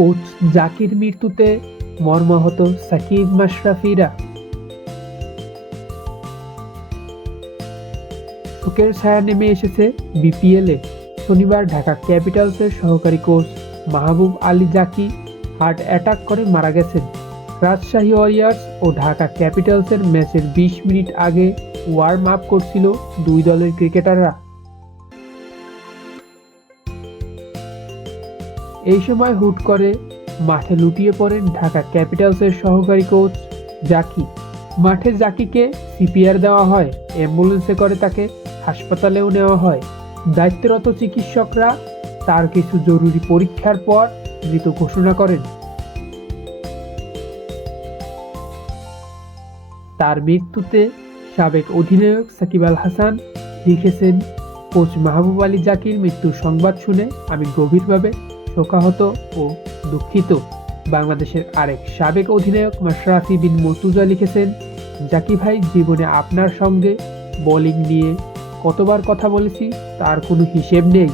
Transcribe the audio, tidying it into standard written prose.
Coach Zakir মৃত্যুতে মর্মাহত সাকিব মাশরাফিরা। শোকের ছায়া নেমে এসেছে বিপিএলে। শনিবার ঢাকা ক্যাপিটালসের সহকারী কোচ মাহবুব আলী জাকি হার্ট অ্যাটাক করে মারা গেছেন। রাজশাহী ওয়ারিয়র্স ও ঢাকা ক্যাপিটালসের ম্যাচের ২০ মিনিট আগে ওয়ার্ম আপ করছিল দুই দলের ক্রিকেটাররা। এই সময় হুট করে মাঠে লুটিয়ে পড়েন ঢাকা ক্যাপিটালসের সহকারী কোচ জাকি। মাঠে জাকিকে সিপিআর দেওয়া হয়, অ্যাম্বুলেন্সে করে তাকে হাসপাতালেও নেওয়া হয়। দায়িত্বরত চিকিৎসকরা তার কিছু জরুরি পরীক্ষার পর মৃত ঘোষণা করেন। তার মৃত্যুতে সাবেক অধিনায়ক সাকিব আল হাসান লিখেছেন, কোচ মাহবুব আলী জাকির মৃত্যুর সংবাদ শুনে আমি গভীরভাবে শোকাহত ও দুঃখিত। বাংলাদেশের আরেক সাবেক অধিনায়ক মাশরাফি বিন মুর্তজা লিখেছেন, জাকি ভাই, জীবনে আপনার সঙ্গে বোলিং নিয়ে কতবার কথা বলেছি তার কোনো হিসেব নেই।